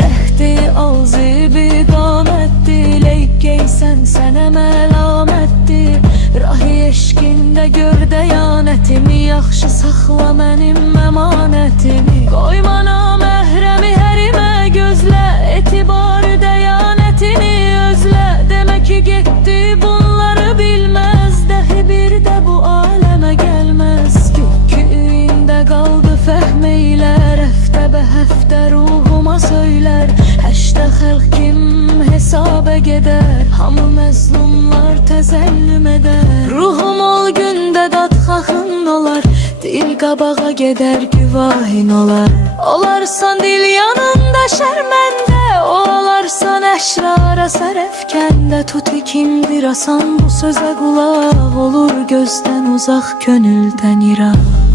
Rəhdi ağzı biqamətdi, leyk geysən sənə məlamətdi. Rahi eşqində gör dəyanətimi, yaxşı saxla mənim əmanətimi. Qoyma naməhrəmi hərimə gözlə, etibarı dəyanətini özlə. Demə ki getdi bunları bilməz, dəhi bir də bu aləmə gəlməz. Gökyüyündə qaldı fəhm eylər, həftə bə həftə ruhuma söylər. Həşdə xəlq kim hesabə gedər, hamı məzlumlar təzəllüm edər. Ruhum ol gündə dadxaxın olar, dil qabağa gedər güvahin olar. Olarsan dil yanında şərməndə, olarsan əşrara sərəfkəndə. Tuti kimdir asan bu sözə qulaq olur, gözdən uzaq könüldən iraq.